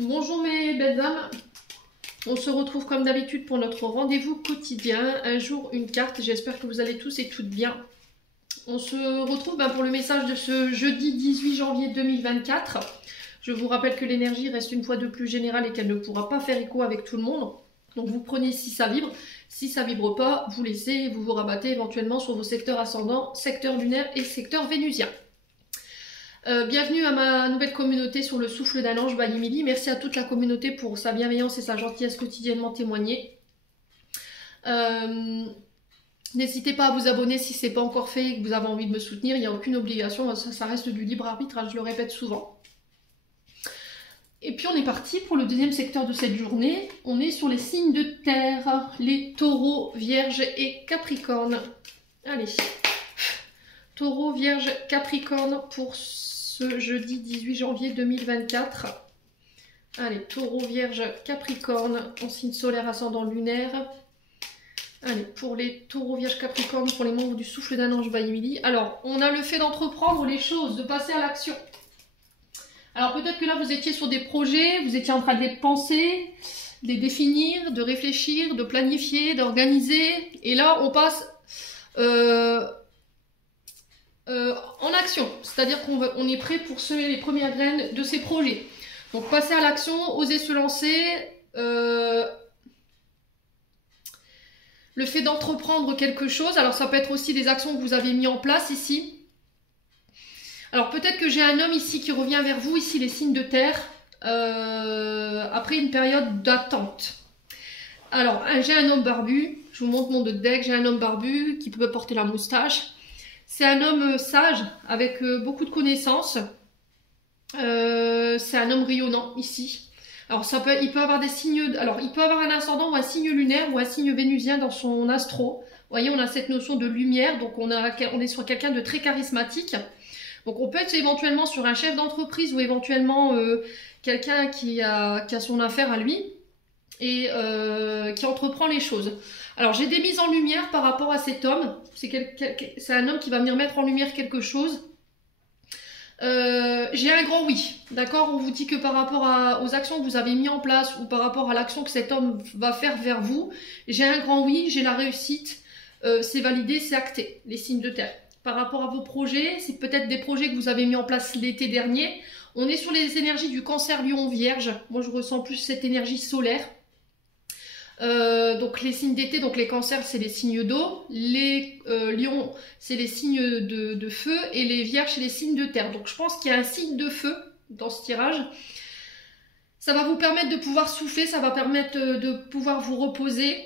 Bonjour mes belles âmes, on se retrouve comme d'habitude pour notre rendez-vous quotidien, un jour une carte, j'espère que vous allez tous et toutes bien. On se retrouve pour le message de ce jeudi 18 janvier 2024. Je vous rappelle que l'énergie reste une fois de plus générale et qu'elle ne pourra pas faire écho avec tout le monde. Donc vous prenez si ça vibre, si ça vibre pas, vous laissez et vous vous rabattez éventuellement sur vos secteurs ascendants, secteur lunaire et secteur vénusien. Bienvenue à ma nouvelle communauté sur le souffle d'un ange by Emily. Merci à toute la communauté pour sa bienveillance et sa gentillesse quotidiennement témoignée. N'hésitez pas à vous abonner si ce n'est pas encore fait et que vous avez envie de me soutenir. Il n'y a aucune obligation, ça reste du libre arbitre, je le répète souvent. Et puis on est parti pour le deuxième secteur de cette journée. On est sur les signes de terre, les taureaux, vierges et capricornes. Allez, taureau, vierge, capricorne pour ce jeudi 18 janvier 2024. Allez, taureau, vierge, capricorne en signe solaire ascendant lunaire. Allez, pour les taureaux, vierge, capricorne, pour les membres du souffle d'un ange by Emily. Alors, on a le fait d'entreprendre les choses, de passer à l'action. Alors, peut-être que là, vous étiez sur des projets, vous étiez en train de les penser, de les définir, de réfléchir, de planifier, d'organiser. Et là, on passe en action, c'est-à-dire qu'on est prêt pour semer les premières graines de ces projets. Donc passer à l'action, oser se lancer, le fait d'entreprendre quelque chose, alors ça peut être aussi des actions que vous avez mis en place ici. Alors peut-être que j'ai un homme ici qui revient vers vous, ici les signes de terre, après une période d'attente. Alors j'ai un homme barbu, je vous montre mon deck, j'ai un homme barbu qui peut porter la moustache. C'est un homme sage, avec beaucoup de connaissances. C'est un homme rayonnant, ici. Alors, il peut avoir des signes... Alors, il peut avoir un ascendant ou un signe lunaire ou un signe vénusien dans son astro. Vous voyez, on a cette notion de lumière, donc on est sur quelqu'un de très charismatique. Donc, on peut être éventuellement sur un chef d'entreprise ou éventuellement quelqu'un qui a son affaire à lui et qui entreprend les choses. Alors j'ai des mises en lumière par rapport à cet homme, c'est un homme qui va venir mettre en lumière quelque chose. J'ai un grand oui, d'accord. On vous dit que par rapport aux actions que vous avez mis en place ou par rapport à l'action que cet homme va faire vers vous, j'ai un grand oui, j'ai la réussite, c'est validé, c'est acté, les signes de terre. Par rapport à vos projets, c'est peut-être des projets que vous avez mis en place l'été dernier. On est sur les énergies du cancer, lion, vierge. Moi je ressens plus cette énergie solaire. Donc les signes d'été, donc les cancers c'est les signes d'eau, les lions c'est les signes de feu et les vierges c'est les signes de terre. Donc je pense qu'il y a un signe de feu dans ce tirage. Ça va vous permettre de pouvoir souffler, ça va permettre de pouvoir vous reposer.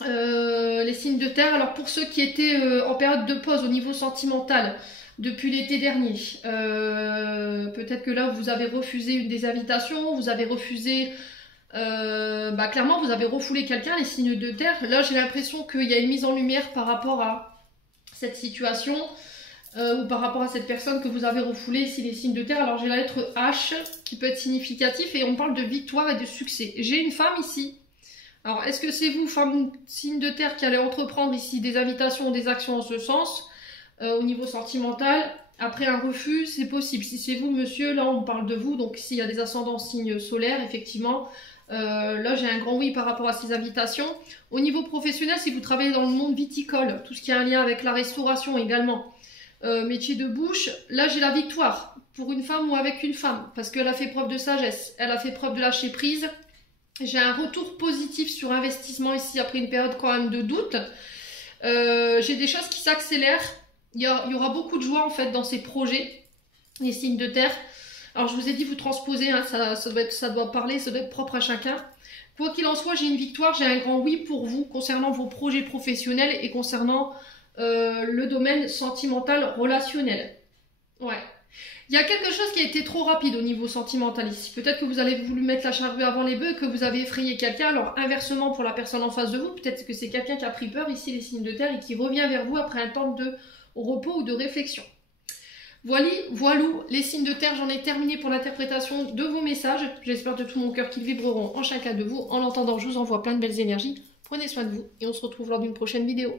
Les signes de terre, alors pour ceux qui étaient en période de pause au niveau sentimental depuis l'été dernier, peut-être que là vous avez refusé une des invitations, vous avez refusé... clairement vous avez refoulé quelqu'un, les signes de terre. Là j'ai l'impression qu'il y a une mise en lumière par rapport à cette situation ou par rapport à cette personne que vous avez refoulée, ici les signes de terre. Alors j'ai la lettre H qui peut être significatif et on parle de victoire et de succès. J'ai une femme ici. Alors est-ce que c'est vous, femme signe de terre, qui allez entreprendre ici des invitations ou des actions en ce sens au niveau sentimental? Après un refus, c'est possible. Si c'est vous, monsieur, là on parle de vous. Donc s'il y a des ascendants signes solaires, effectivement, là j'ai un grand oui par rapport à ces invitations. Au niveau professionnel, si vous travaillez dans le monde viticole, tout ce qui a un lien avec la restauration également, métier de bouche, là j'ai la victoire pour une femme ou avec une femme, parce qu'elle a fait preuve de sagesse, elle a fait preuve de lâcher prise. J'ai un retour positif sur investissement ici après une période quand même de doute. J'ai des choses qui s'accélèrent. Il y aura beaucoup de joie en fait dans ces projets, les signes de terre. Alors je vous ai dit, vous transposez, hein, ça doit parler, ça doit être propre à chacun. Quoi qu'il en soit, j'ai une victoire, j'ai un grand oui pour vous concernant vos projets professionnels et concernant le domaine sentimental relationnel. Ouais. Il y a quelque chose qui a été trop rapide au niveau sentimental ici. Peut-être que vous avez voulu mettre la charrue avant les bœufs, que vous avez effrayé quelqu'un. Alors inversement pour la personne en face de vous, peut-être que c'est quelqu'un qui a pris peur ici, les signes de terre, et qui revient vers vous après un temps de repos ou de réflexion. Voilà, les signes de terre, j'en ai terminé pour l'interprétation de vos messages. J'espère de tout mon cœur qu'ils vibreront en chacun de vous. En l'entendant, je vous envoie plein de belles énergies. Prenez soin de vous et on se retrouve lors d'une prochaine vidéo.